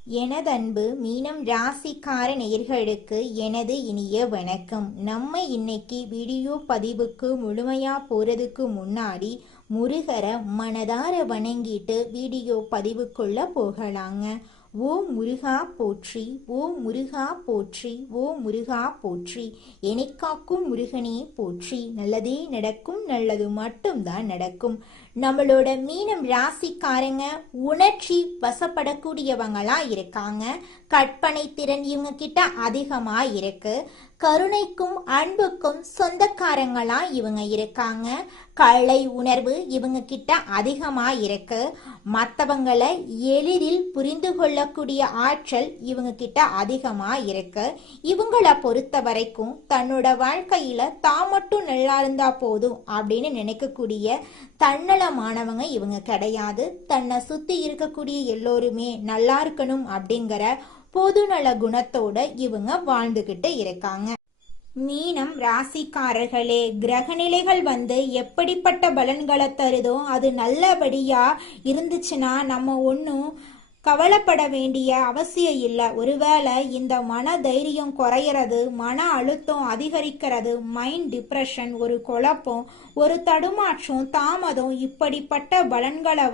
எனதன்பு மீனம் ராசிக்கார நேயர்களுக்கு எனது இனிய வணக்கம். நம்ம இன்னைக்கு வீடியோ பதிவுக்கு முழுமையா போறதுக்கு முன்னாடி முருகரை மனதார வணங்கிட்டு வீடியோ பதிவுக்குள்ள போகலாங்க. ஓ முருகா போற்றி, ஓ முருகா போற்றி, ஓ முருகா போற்றி, எனைக்காக்கும் முருகனே போற்றி. நல்லதே நடக்கும், நல்லது மட்டும்தான் நடக்கும். நம்மளோட மீனம் ராசிக்காரங்க உணர்ச்சி வசப்படக்கூடியவங்களா இருக்காங்க. கற்பனை திறன் இவங்க கிட்ட அதிகமா இருக்கு. கருணைக்கும் அன்புக்கும் சொந்தக்காரங்களா இவங்க இருக்காங்க. கலை உணர்வு இவங்க கிட்ட அதிகமா இருக்கு. மற்றவங்களை எளிதில் புரிந்து கொள்ளக்கூடிய ஆற்றல் இவங்க கிட்ட அதிகமா இருக்கு. இவங்களை பொறுத்த வரைக்கும் தன்னோட வாழ்க்கையில தான் மட்டும் நல்லா இருந்தா போதும் அப்படின்னு நினைக்கக்கூடிய தன்னலமானவங்க இவங்க கிடையாது. தன்னை சுத்தி இருக்கக்கூடிய எல்லோருமே நல்லா இருக்கணும் அப்படிங்கிற பொதுநல குணத்தோட இவங்க வாழ்ந்துகிட்டு இருக்காங்க. மீனம் ராசிக்காரர்களே, கிரகநிலைகள் எப்படிப்பட்ட பலன்களை தருதோ அது நல்லபடியா இருந்துச்சுன்னா நம்ம ஒன்றும் கவலைப்பட வேண்டிய அவசியம் இல்லை. ஒருவேளை இந்த மன தைரியம் குறையிறது, மன அழுத்தம் அதிகரிக்கிறது, மைண்ட் டிப்ரெஷன், ஒரு குழப்பம், ஒரு தடுமாற்றம், தாமதம், இப்படிப்பட்ட பலன்களை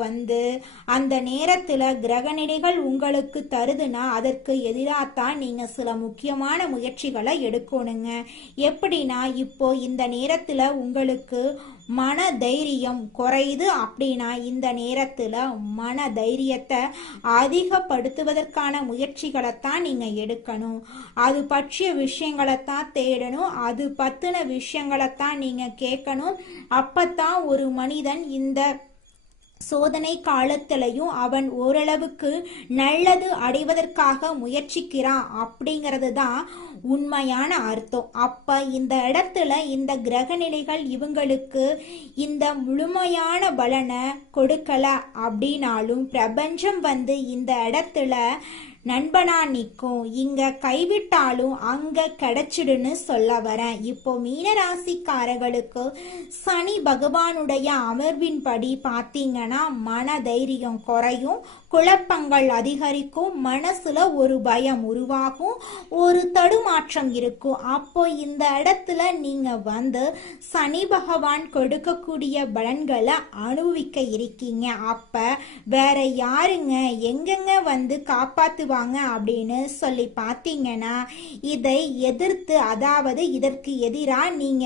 அந்த நேரத்தில் கிரகநிலைகள் உங்களுக்கு தருதுன்னா அதற்கு எதிராகத்தான் நீங்கள் சில முக்கியமான முயற்சிகளை எடுக்கணுங்க. எப்படின்னா இப்போ இந்த நேரத்தில் உங்களுக்கு மன தைரியம் குறையுது அப்படின்னா இந்த நேரத்தில் மன தைரியத்தை அதிகப்படுத்துவதற்கான முயற்சிகளைத்தான் நீங்க எடுக்கணும். அது பற்றிய விஷயங்களைத்தான் தேடணும். அது பத்தின விஷயங்களைத்தான் நீங்க கேட்கணும். அப்பத்தான் ஒரு மனிதன் இந்த சோதனை காலத்திலையும் அவன் ஓரளவுக்கு நல்லது அடைவதற்காக முயற்சிக்கிறான் அப்படிங்கிறது தான் உண்மையான அர்த்தம். அப்ப இந்த இடத்துல இந்த கிரகநிலைகள் இவங்களுக்கு இந்த முழுமையான பலனை கொடுக்கல அப்படின்னாலும் பிரபஞ்சம் இந்த இடத்துல நண்பனா நிற்கும். இங்க கைவிட்டாலும் அங்க கிடைச்சிடுன்னு சொல்ல வரேன். இப்போ மீனராசிக்காரர்களுக்கு சனி பகவானுடைய அமர்வின்படி பார்த்தீங்கன்னா மன தைரியம் குறையும், குழப்பங்கள் அதிகரிக்கும், மனசுல ஒரு பயம் உருவாகும், ஒரு தடுமாற்றம் இருக்கும். அப்போ இந்த இடத்துல நீங்க சனி பகவான் கொடுக்கக்கூடிய பலன்களை அனுபவிக்க இருக்கீங்க. அப்ப வேற யாருங்க எங்கெங்க காப்பாத்துவாங்க அப்படின்னு சொல்லி பார்த்தீங்கன்னா இதை எதிர்த்து, அதாவது இதற்கு எதிராக நீங்க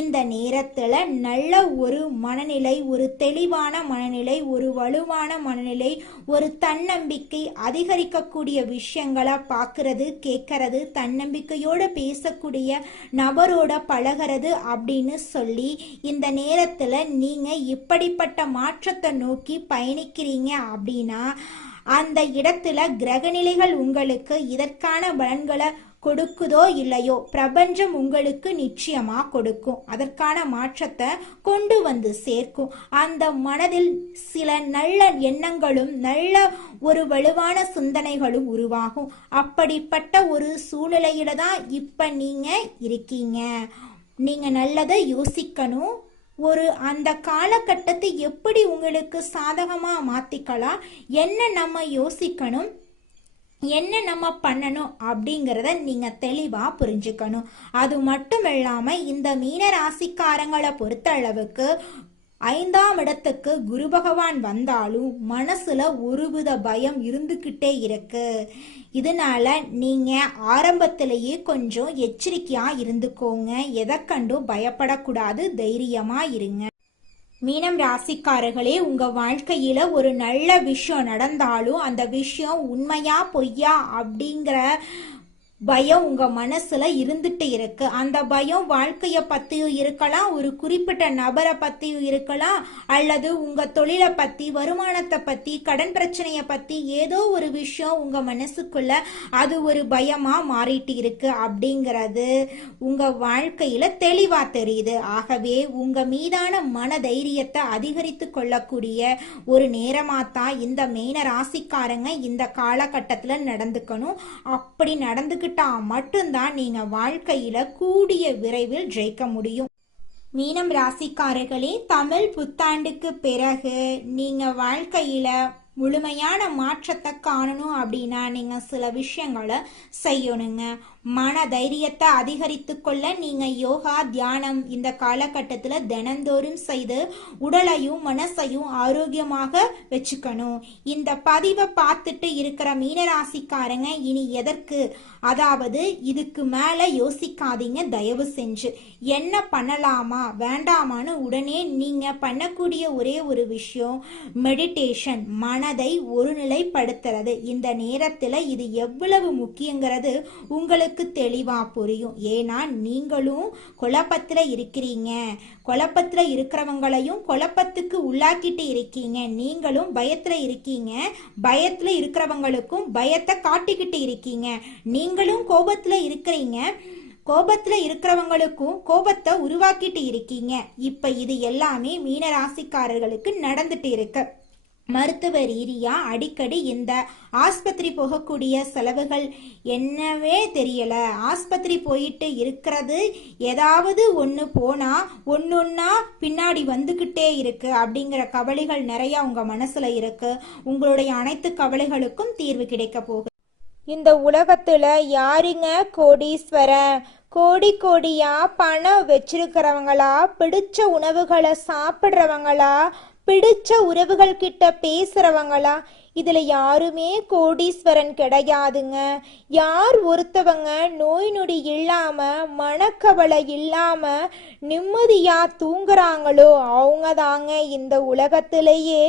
இந்த நேரத்துல நல்ல ஒரு மனநிலை, ஒரு தெளிவான மனநிலை, ஒரு வலுவான மனநிலை, ஒரு தன்னம்பிக்கை அதிகரிக்கக்கூடிய விஷயங்களை பார்க்கறது, கேட்கறது, தன்னம்பிக்கையோட பேசக்கூடிய நபரோட பழகிறது அப்படின்னு சொல்லி இந்த நேரத்துல நீங்க இப்படிப்பட்ட மாற்றத்தை நோக்கி பயணிக்கிறீங்க அப்படின்னா அந்த இடத்துல கிரகநிலைகள் உங்களுக்கு இதற்கான பலன்களை கொடுக்குதோ இல்லையோ பிரபஞ்சம் உங்களுக்கு நிச்சயமா கொடுக்கும். அதற்கான மாற்றத்தை கொண்டு சேர்க்கும். அந்த மனதில் சில நல்ல எண்ணங்களும் நல்ல ஒரு வலுவான சிந்தனைகளும் உருவாகும். அப்படிப்பட்ட ஒரு சூழ்நிலையில தான் இப்ப நீங்க இருக்கீங்க. நீங்க நல்லதை யோசிக்கணும். அந்த காலகட்டத்தை எப்படி உங்களுக்கு சாதகமா மாத்திக்கலாம், என்ன நம்ம யோசிக்கணும், என்ன நம்ம பண்ணணும் அப்படிங்கிறத நீங்க தெளிவா புரிஞ்சுக்கணும். அது மட்டும் இல்லாம இந்த மீன ராசிக்காரங்களை பொறுத்த அளவுக்கு 5ஆம் இடத்துக்கு குரு பகவான் வந்தாலும் மனசுல ஒருவித பயம் இருந்துகிட்டே இருக்கு. இதனால நீங்க ஆரம்பத்திலேயே கொஞ்சம் எச்சரிக்கையா இருந்துக்கோங்க. எதை கண்டும் பயப்படக்கூடாது, தைரியமா இருங்க. மீனம் ராசிக்காரர்களே, உங்க வாழ்க்கையில ஒரு நல்ல விஷயம் நடந்தாலும் அந்த விஷயம் உண்மையா பொய்யா அப்படிங்கிற பயம் உங்க மனசுல இருந்துட்டு இருக்கு. அந்த பயம் வாழ்க்கைய பத்தியும் இருக்கலாம், ஒரு குறிப்பிட்ட நபரை பத்தியும் இருக்கலாம், அல்லது உங்க தொழிலை பத்தி, வருமானத்தை பத்தி, கடன் பிரச்சனைய பத்தி ஏதோ ஒரு விஷயம் உங்க மனசுக்குள்ள அது ஒரு பயமா மாறிட்டு இருக்கு அப்படிங்கிறது உங்க வாழ்க்கையில தெளிவா தெரியுது. ஆகவே உங்க மீதான மன தைரியத்தை அதிகரித்து கொள்ளக்கூடிய ஒரு நேரமாத்தான் இந்த மீன ராசிக்காரங்க இந்த காலகட்டத்துல நடந்துக்கணும். அப்படி நடந்துக்கிட்டா மட்டும்தான் நீங்க வாழ்க்கையில கூடிய விரைவில் ஜெயிக்க முடியும். மீனம் ராசிக்காரர்களே, தமிழ் புத்தாண்டுக்கு பிறகு நீங்க வாழ்க்கையில முழுமையான மாற்றத்தை காணணும் அப்படின்னா நீங்க சில விஷயங்களை செய்யணுங்க. மன தைரியத்தை அதிகரித்து கொள்ள நீங்க யோகா தியானம் இந்த காலகட்டத்துல தினந்தோறும் செய்து உடலையும் மனசையும் ஆரோக்கியமாக வச்சுக்கணும். இந்த பதிவை பார்த்துட்டு இருக்கிற மீனராசிக்காரங்க இனி எதற்கு, அதாவது இதுக்கு மேல யோசிக்காதீங்க. தயவு செஞ்சு என்ன பண்ணலாமா வேண்டாமான்னு உடனே நீங்க பண்ணக்கூடிய ஒரே ஒரு விஷயம் மெடிடேஷன், மனதை ஒருநிலைப்படுத்துறது. இந்த நேரத்துல இது எவ்வளவு முக்கியங்கிறது உங்களுக்கு தெளிவா புரியும். ஏன்னா நீங்களும் குழப்பத்துல இருக்கிறீங்க, குழப்பத்துல இருக்கிறவங்களையும் குழப்பத்துக்கு உள்ளாக்கிட்டு இருக்கீங்க. நீங்களும் பயத்துல இருக்கீங்க, பயத்துல இருக்கிறவங்களுக்கும் பயத்தை காட்டிக்கிட்டு இருக்கீங்க. நீங்களும் கோபத்துல இருக்கிறீங்க, கோபத்துல இருக்கிறவங்களுக்கும் கோபத்தை உருவாக்கிட்டு இருக்கீங்க. இப்ப இது எல்லாமே மீனராசிக்காரர்களுக்கு நடந்துட்டு இருக்கு. மருத்துவ ரீதியா அடிக்கடி இந்த ஆஸ்பத்திரி போகக்கூடிய செலவுகள் என்னவே தெரியல. ஆஸ்பத்திரி போயிட்டு இருக்கிறது, ஏதாவது ஒன்று போனா ஒன்னொன்னா பின்னாடி வந்துகிட்டே இருக்கு அப்படிங்கிற கவலைகள் நிறைய உங்க மனசுல இருக்கு. உங்களுடைய அனைத்து கவலைகளுக்கும் தீர்வு கிடைக்க போகுது. இந்த உலகத்துல யாருங்க கோடீஸ்வரன்? கோடி கோடியா பணம் வச்சிருக்கிறவங்களா, பிடிச்ச உணவுகளை சாப்பிட்றவங்களா, பிடிச்ச உறவுகள் கிட்ட பேசுறவங்களா? இதுல யாருமே கோடீஸ்வரன் கிடையாதுங்க. யார் ஒருத்தவங்க நோய் நொடி இல்லாம மனக்கவலை இல்லாம நிம்மதியா தூங்குறாங்களோ அவங்க தாங்க இந்த உலகத்திலேயே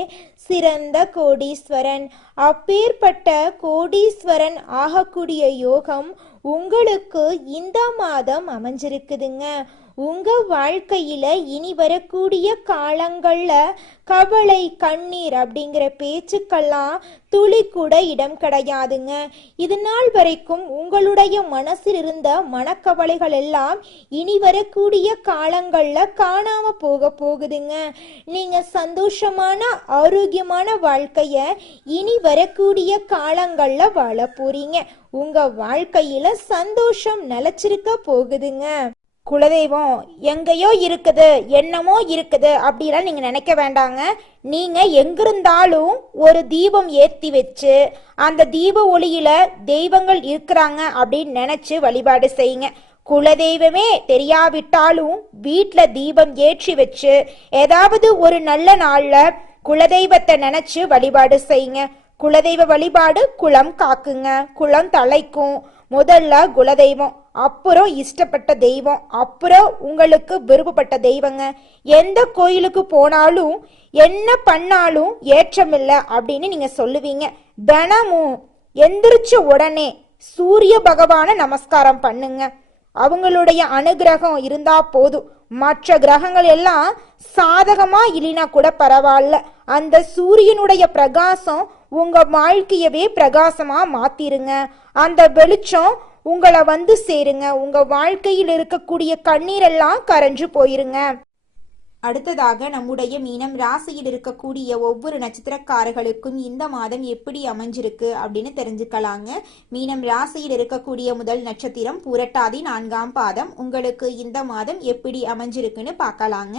சிறந்த கோடீஸ்வரன். அப்பேற்பட்ட கோடீஸ்வரன் ஆகக்கூடிய யோகம் உங்களுக்கு இந்த மாதம் அமைஞ்சிருக்குதுங்க. உங்க வாழ்க்கையில இனி வரக்கூடிய காலங்கள்ல கவலை கண்ணீர் அப்படிங்கிற பேச்சுக்கெல்லாம் துளி கூட இடம் கிடையாதுங்க. இது நாள் வரைக்கும் உங்களுடைய மனசில் இருந்த மனக்கவலைகள் எல்லாம் இனி வரக்கூடிய காலங்கள்ல காணாம போகுதுங்க. நீங்க சந்தோஷமான ஆரோக்கியமான வாழ்க்கைய இனி வரக்கூடிய காலங்கள்ல வாழ போறீங்க. உங்க வாழ்க்கையில சந்தோஷம் நிலைச்சிருக்க போகுதுங்க. குலதெய்வம் எங்கேயோ இருக்குது, என்னமோ இருக்குது அப்படிலாம் நீங்க நினைக்க வேண்டாங்க. நீங்க எங்கிருந்தாலும் ஒரு தீபம் ஏற்றி வச்சு அந்த தீப ஒளியில தெய்வங்கள் இருக்கிறாங்க அப்படின்னு நினைச்சு வழிபாடு செய்யுங்க. குலதெய்வமே தெரியாவிட்டாலும் வீட்டுல தீபம் ஏற்றி வச்சு ஏதாவது ஒரு நல்ல நாள்ல குலதெய்வத்தை நினைச்சு வழிபாடு செய்யுங்க. குலதெய்வ வழிபாடு குலம் காக்குங்க, குலம் தலைக்கும். முதல்ல குலதெய்வம், அப்புறம் இஷ்டப்பட்ட தெய்வம், அப்புறம் உங்களுக்கு விருப்பப்பட்ட தெய்வங்க. எந்த கோயிலுக்கு போனாலும் என்ன பண்ணாலும் ஏற்றமில்லை அப்படின்னு நீங்க சொல்லுவீங்க. தினமும் எந்திரிச்ச உடனே சூரிய பகவான நமஸ்காரம் பண்ணுங்க. அவங்களுடைய அனுகிரகம் இருந்தா போதும். மற்ற கிரகங்கள் எல்லாம் சாதகமா இல்லைனா கூட பரவாயில்ல, அந்த சூரியனுடைய பிரகாசம் உங்க வாழ்க்கையவே பிரகாசமா மாத்திருங்க. அந்த வெளிச்சம் உங்களை வந்து சேருங்க. உங்க வாழ்க்கையில் இருக்கக்கூடிய கண்ணீரெல்லாம் கரைஞ்சு போயிருங்க. அடுத்ததாக நம்முடைய மீனம் ராசியில் இருக்கக்கூடிய ஒவ்வொரு நட்சத்திரக்காரர்களுக்கும் இந்த மாதம் எப்படி அமைஞ்சிருக்கு அப்படின்னு தெரிஞ்சுக்கலாங்க. மீனம் ராசியில் இருக்கக்கூடிய முதல் நட்சத்திரம் பூரட்டாதி 4ஆம் பாதம். உங்களுக்கு இந்த மாதம் எப்படி அமைஞ்சிருக்குன்னு பார்க்கலாங்க.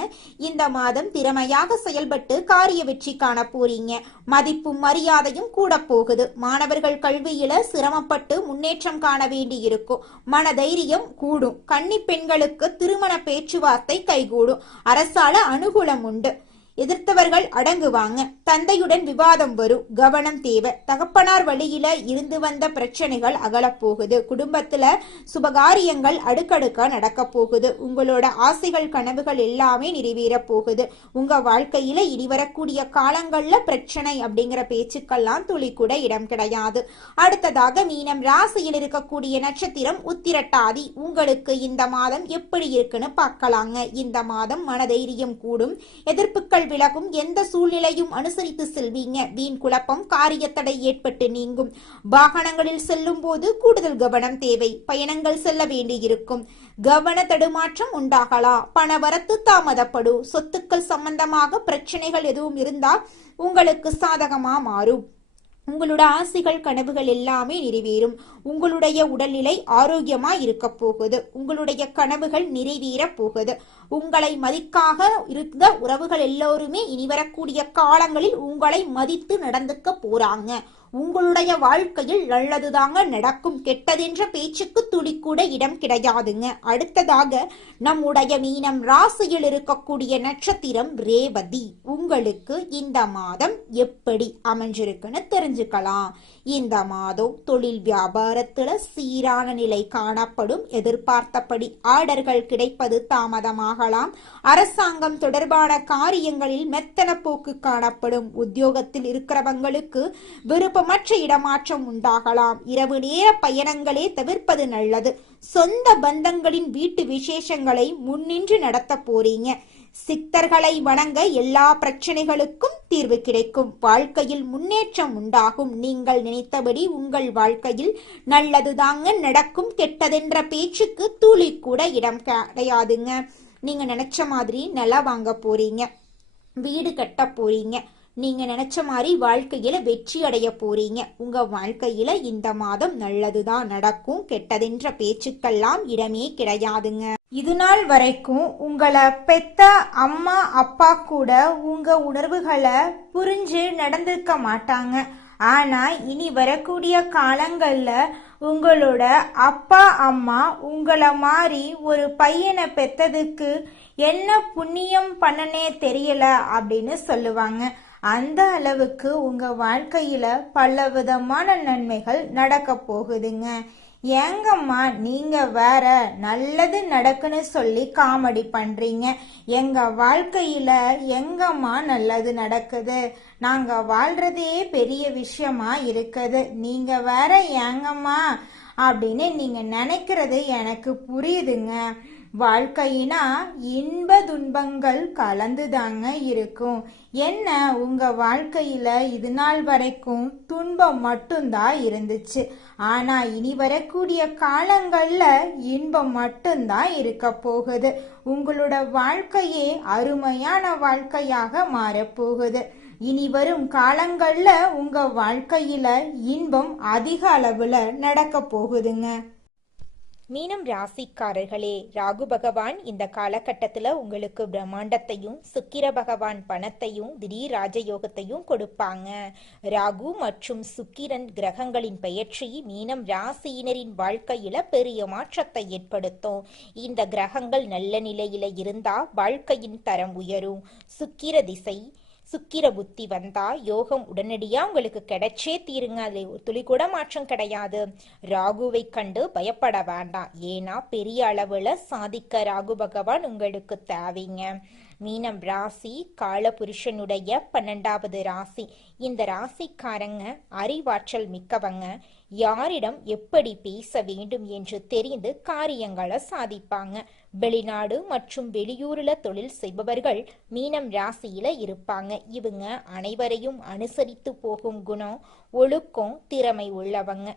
இந்த மாதம் திறமையாக செயல்பட்டு காரிய வெற்றி காண போறீங்க. மதிப்பும் மரியாதையும் கூட போகுது. மாணவர்கள் கல்வியில சிரமப்பட்டு முன்னேற்றம் காண வேண்டி இருக்கும். மன தைரியம் கூடும். கன்னி பெண்களுக்கு திருமண பேச்சுவார்த்தை கைகூடும். அரசால அனுகூலம் உண்டு. எதிர்த்தவர்கள் அடங்குவாங்க. தந்தையுடன் விவாதம் வரும், கவனம் தேவை. தகப்பனார் வழியில இருந்து வந்த பிரச்சனைகள் அகலப்போகுது. குடும்பத்துல சுபகாரியங்கள் அடுக்கடுக்கா நடக்க போகுது. உங்களோட ஆசைகள் கனவுகள் எல்லாமே நிறைவேற போகுது. உங்க வாழ்க்கையில இனி வரக்கூடிய காலங்கள்ல பிரச்சனை அப்படிங்கிற பேச்சுக்கெல்லாம் துளி கூட இடம் கிடையாது. அடுத்ததாக மீனம் ராசியில் இருக்கக்கூடிய நட்சத்திரம் உத்திரட்டாதி. உங்களுக்கு இந்த மாதம் எப்படி இருக்குன்னு பார்க்கலாங்க. இந்த மாதம் மனதைரியம் கூடும். எதிர்ப்புகள் விலகும். எந்த சூழ்நிலையும் அனுசரித்து செல்வீங்க. வீண் குழப்பம் காரியத்தடை ஏற்பட்டு நீங்கும். வாகனங்களில் செல்லும் போது கூடுதல் கவனம் தேவை. பயணங்கள் செல்ல வேண்டியிருக்கும். கவன தடுமாற்றம் உண்டாகலாம். பணவரத்து தாமதப்படும். சொத்துக்கள் சம்பந்தமாக பிரச்சனைகள் எதுவும் இருந்தால் உங்களுக்கு சாதகமா மாறும். உங்களோட ஆசைகள் கனவுகள் எல்லாமே நிறைவேறும். உங்களுடைய உடல்நிலை ஆரோக்கியமா இருக்க போகுது. உங்களுடைய கனவுகள் நிறைவேற போகுது. உங்களை மதிக்காக இருந்த உறவுகள் எல்லோருமே இனி வரக்கூடிய காலங்களில் உங்களை மதித்து நடந்துக்க போறாங்க. உங்களுடைய வாழ்க்கையில் நல்லதுதாங்க நடக்கும். கெட்டதென்ற பேச்சுக்கு துளி கூட இடம் கிடையாதுங்க. அடுத்ததாக நம்முடைய மீனம் ராசியில் இருக்கக்கூடிய நட்சத்திரம் ரேவதி. உங்களுக்கு இந்த மாதம் எப்படி அமைஞ்சிருக்குன்னு தெரிஞ்சுக்கலாம். இந்த மாதம் தொழில் வியாபாரத்துல சீரான நிலை காணப்படும். எதிர்பார்த்தபடி ஆர்டர்கள் கிடைப்பது தாமதமாகலாம். அரசாங்கம் தொடர்பான காரியங்களில் மெத்தன போக்கு காணப்படும். உத்தியோகத்தில் இருக்கிறவங்களுக்கு விருப்பமற்ற இடமாற்றம் உண்டாகலாம். இரவு நேர பயணங்களே தவிர்ப்பது நல்லது. சொந்த பந்தங்களின் வீட்டு விசேஷங்களை முன்னின்று நடத்த போறீங்க. சித்தர்களை வணங்க எல்லா பிரச்சனைகளுக்கும் தீர்வு கிடைக்கும். வாழ்க்கையில் முன்னேற்றம் உண்டாகும். நீங்கள் நினைத்தபடி உங்கள் வாழ்க்கையில் நல்லதுதாங்க நடக்கும். கெட்டதென்ற பேச்சுக்கு துளி கூட இடம் கிடையாதுங்க. நீங்க நினைச்ச மாதிரி நிலம் வாங்க போறீங்க, வீடு கட்ட போறீங்க. நீங்க நினைச்ச மாதிரி வாழ்க்கையில வெற்றி அடைய போறீங்க. உங்க வாழ்க்கையில இந்த மாதம் நல்லதுதான் நடக்கும். கெட்டதென்ற பேச்சுக்கெல்லாம் இடமே கிடையாதுங்க. இது நாள் வரைக்கும் உங்களை பெத்த அம்மா அப்பா கூட உங்க உணர்வுகளை புரிஞ்சு நடந்திருக்க மாட்டாங்க. ஆனா இனி வரக்கூடிய காலங்கள்ல உங்களோட அப்பா அம்மா உங்களை மாதிரி ஒரு பையனை பெத்ததுக்கு என்ன புண்ணியம் பண்ணனே தெரியல அப்படின்னு சொல்லுவாங்க. அந்த அளவுக்கு உங்க வாழ்க்கையில பல விதமான நன்மைகள் நடக்க போகுதுங்க. ஏங்கம்மா நீங்க வேற நல்லது நடக்குன்னு சொல்லி காமெடி பண்றீங்க. எங்க வாழ்க்கையில எங்கம்மா நல்லது நடக்குது? நாங்க வாழ்றதே பெரிய விஷயமா இருக்குது. நீங்க வேற ஏங்கம்மா அப்படின்னு நீங்க நினைக்கிறது எனக்கு புரியுதுங்க. வாழ்க்கையினா இன்ப துன்பங்கள் கலந்துதாங்க இருக்கும். என்ன உங்க வாழ்க்கையில இது நாள் வரைக்கும் துன்பம் மட்டும்தான் இருந்துச்சு. ஆனா இனி வரக்கூடிய காலங்கள்ல இன்பம் மட்டும்தான் இருக்க போகுது. உங்களோட வாழ்க்கையே அருமையான வாழ்க்கையாக மாறப்போகுது. இனி வரும் காலங்கள்ல உங்க வாழ்க்கையில இன்பம் அதிக அளவுல நடக்க போகுதுங்க. மீனம் ராசிக்காரர்களே, ராகு பகவான் இந்த காலகட்டத்துல உங்களுக்கு பிரம்மாண்டத்தையும், சுக்கிர பகவான் பணத்தையும், திடீர் ராஜயோகத்தையும் கொடுப்பாங்க. ராகு மற்றும் சுக்கிரன் கிரகங்களின் பெயர்ச்சி மீனம் ராசியினரின் வாழ்க்கையில பெரிய மாற்றத்தை ஏற்படுத்தும். இந்த கிரகங்கள் நல்ல நிலையில இருந்தா வாழ்க்கையின் தரம் உயரும். சுக்கிர புத்தி வந்தா யோகம் உடனடியா உங்களுக்கு கிடைச்சே தீருங்க. அதுல ஒரு துளி கூட மாற்றம் கிடையாது. ராகுவை கண்டு பயப்பட வேண்டாம். ஏன்னா பெரிய அளவுல சாதிக்க ராகு பகவான் உங்களுக்கு தேவைங்க. மீனம் ராசி காலபுருஷனுடைய 12வது ராசி. இந்த ராசிக்காரங்க அறிவாற்றல் மிக்கவங்க. யாரிடம் எப்படி பேச வேண்டும் என்று தெரிந்து காரியங்களை சாதிப்பாங்க. வெளிநாடு மற்றும் வெளியூர்ல தொழில் செய்பவர்கள் மீனம் ராசியில இருப்பாங்க. இவங்க அனைவரையும் அனுசரித்து போகும் குணம், ஒழுக்கம், திறமை உள்ளவங்க.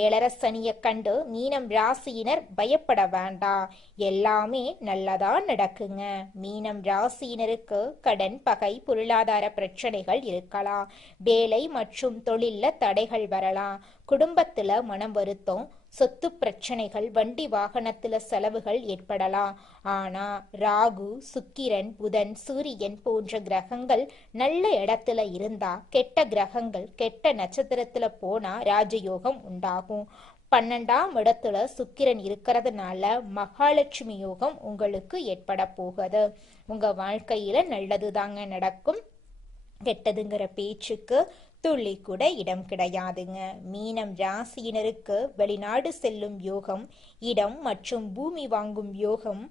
ஏழரை சனியை கண்டு மீனம் ராசியினர் பயப்பட வேண்டாம். எல்லாமே நல்லதா நடக்குங்க. மீனம் ராசியினருக்கு கடன், பகை, பொருளாதார பிரச்சனைகள் இருக்கலாம். வேலை மற்றும் தொழில்ல தடைகள் வரலாம். குடும்பத்துல மனம் வருத்தம், சொத்து பிரச்சனைகள், வண்டி வாகனத்துல செலவுகள் ஏற்படலாம். ஆனா ராகு, சுக்கிரன், புதன், சூரியன் போன்ற கிரகங்கள் நல்ல இடத்துல இருந்தா, கெட்ட கிரகங்கள் கெட்ட நட்சத்திரத்துல போனா ராஜயோகம் உண்டாகும். 12ஆம் இடத்துல சுக்கிரன் இருக்கிறதுனால மகாலட்சுமி யோகம் உங்களுக்கு ஏற்பட போகுது. உங்க வாழ்க்கையில நல்லதுதாங்க நடக்கும். கெட்டதுங்கிற பேச்சுக்கு துள்ளி கூட இடம் கிடையாதுங்க. மீனம் ராசியினருக்கு வெளிநாடு செல்லும் யோகம், இடம் மற்றும் பூமி வாங்கும் யோகம்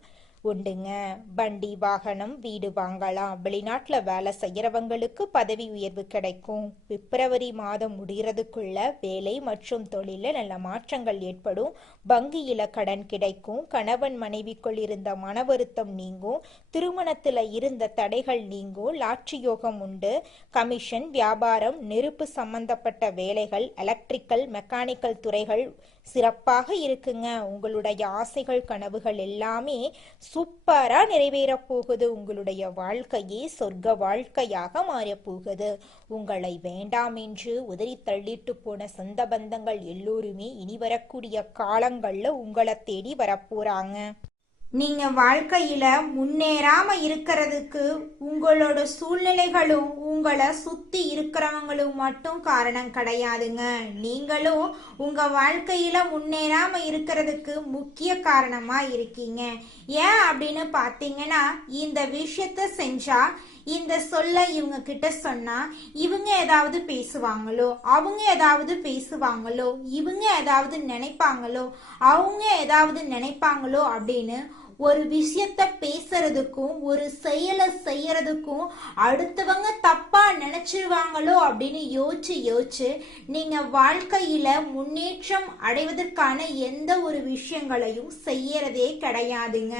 உண்டுங்க. வண்டி, வாகனம், வீடு வாங்கலாம். வெளிநாட்டுல வேலை செய்யறவங்களுக்கு பதவி உயர்வு கிடைக்கும். பிப்ரவரி மாதம் முடிகிறதுக்குள்ள வேலை மற்றும் தொழில நல்ல மாற்றங்கள் ஏற்படும். வங்கியில கடன் கிடைக்கும். கணவன் மனைவிக்குள் இருந்த மன வருத்தம் நீங்கும். திருமணத்துல இருந்த தடைகள் நீங்கும். லாட்சி யோகம் உண்டு. கமிஷன், வியாபாரம், நெருப்பு சம்பந்தப்பட்ட வேலைகள், எலக்ட்ரிக்கல், மெக்கானிக்கல் துறைகள் சிறப்பாக இருக்குங்க. உங்களுடைய ஆசைகள் கனவுகள் எல்லாமே சூப்பரா நிறைவேற போகுது. உங்களுடைய வாழ்க்கையே சொர்க்க வாழ்க்கையாக மாறப் போகுது. உங்களை வேண்டாம் என்று உதறி தள்ளிட்டு போன சொந்த பந்தங்கள் எல்லோருமே இனி வரக்கூடிய காலங்கள்ல உங்களை தேடி வரப்போறாங்க. நீங்க வாழ்க்கையில முன்னேறாம இருக்கிறதுக்கு உங்களோட சூழ்நிலைகளும் உங்களை சுத்தி இருக்கிறவங்களும் மட்டும் காரணம் கிடையாதுங்க. நீங்களும் உங்க வாழ்க்கையில முன்னேறாம இருக்கிறதுக்கு முக்கிய காரணமா இருக்கீங்க. ஏன் அப்படின்னு பாத்தீங்கன்னா, இந்த விஷயத்த செஞ்சா, இந்த சொல்ல இவங்க கிட்ட சொன்னா இவங்க ஏதாவது பேசுவாங்களோ, அவங்க ஏதாவது பேசுவாங்களோ, இவங்க ஏதாவது நினைப்பாங்களோ, அவங்க ஏதாவது நினைப்பாங்களோ அப்படின்னு ஒரு விஷயத்த பேசுறதுக்கும் ஒரு செயலை செய்யறதுக்கும் அடுத்தவங்க தப்பா நினைச்சிருவாங்களோ அப்படின்னு யோசிச்சு நீங்க வாழ்க்கையில முன்னேற்றம் அடைவதற்கான எந்த ஒரு விஷயங்களையும் செய்யறதே கிடையாதுங்க.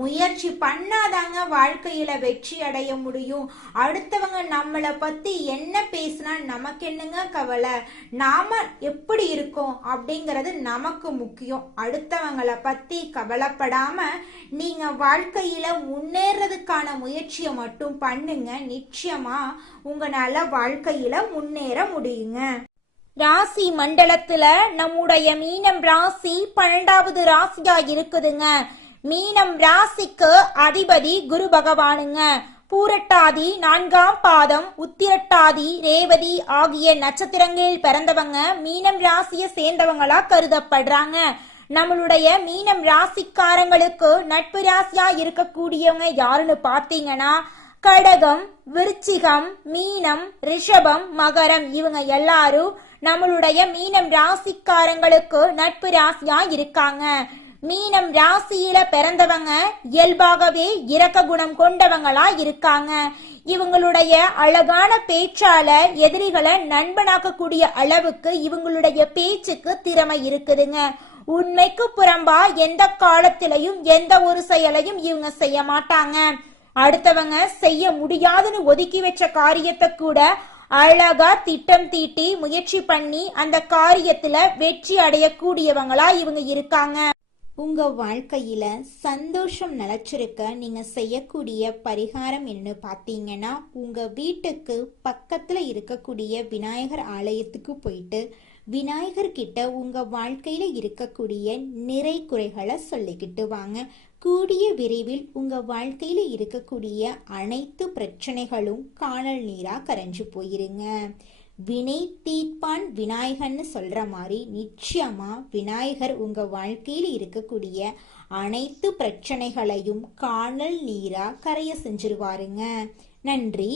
முயற்சி பண்ணாதாங்க வாழ்க்கையில வெற்றி அடைய முடியும். அடுத்தவங்க நம்மளை பத்தி என்ன பேசினா நமக்கு என்னங்க கவலை? நாம எப்படி இருக்கோம் அப்படிங்கிறது நமக்கு முக்கியம். அடுத்தவங்களை பத்தி கவலைப்படாம நீங்க வாழ்க்கையில முன்னேறதுக்கான முயற்சியை மட்டும் பண்ணுங்க. நிச்சயமா உங்களால வாழ்க்கையில முன்னேற முடியுங்க. ராசி மண்டலத்துல நம்முடைய மீனம் ராசி 12வது ராசியா இருக்குதுங்க. மீனம் ராசிக்கு அதிபதி குரு பகவானுங்க. பூரட்டாதி 4ஆம் பாதம், உத்திரட்டாதி, ரேவதி ஆகிய நட்சத்திரங்களில் பிறந்தவங்க மீனம் ராசியை சேர்ந்தவங்களா கருதப்படுறாங்க. நம்மளுடைய மீனம் ராசிக்காரங்களுக்கு நட்பு ராசியா இருக்கக்கூடியவங்க யாருன்னு பாத்தீங்கன்னா, கடகம், விருச்சிகம், மீனம், ரிஷபம், மகரம் இவங்க எல்லாரும் நம்மளுடைய மீனம் ராசிக்காரங்களுக்கு நட்பு ராசியா இருக்காங்க. மீனம் ராசியில பிறந்தவங்க இயல்பாகவே இரக்க குணம் கொண்டவங்களா இருக்காங்க. இவங்களுடைய அழகான பேச்சால எதிரிகளை நண்பனாக்கக்கூடிய அளவுக்கு இவங்களுடைய பேச்சுக்கு திறமை இருக்குதுங்க. உண்மைக்கு புறம்பா எந்த காலத்திலையும் எந்த ஒரு செயலையும் இவங்க செய்ய மாட்டாங்க. அடுத்தவங்க செய்ய முடியாதுன்னு ஒதுக்கி வச்ச காரியத்தை கூட அழகா திட்டம் தீட்டி முயற்சி பண்ணி அந்த காரியத்துல வெற்றி அடையக்கூடியவங்களா இவங்க இருக்காங்க. உங்க வாழ்க்கையில சந்தோஷம் நிலைச்சிருக்க நீங்க செய்யக்கூடிய பரிகாரம் என்ன பாத்தீங்கன்னா, உங்க வீட்டுக்கு பக்கத்துல இருக்கக்கூடிய விநாயகர் ஆலயத்துக்கு போயிட்டு விநாயகர் கிட்ட உங்க வாழ்க்கையில இருக்கக்கூடிய நிறை குறைகளை சொல்லிக்கிட்டு வாங்க. கூடிய விரைவில் உங்க வாழ்க்கையில இருக்கக்கூடிய அனைத்து பிரச்சனைகளும் காணல் நீரா கரைஞ்சு போயிருங்க. வினை தீர்ப்பான் விநாயகர்னு சொல்ற மாதிரி நிச்சயமா விநாயகர் உங்க வாழ்க்கையில இருக்கக்கூடிய அனைத்து பிரச்சனைகளையும் காணல் நீரா கரைய செஞ்சிருவாருங்க. நன்றி.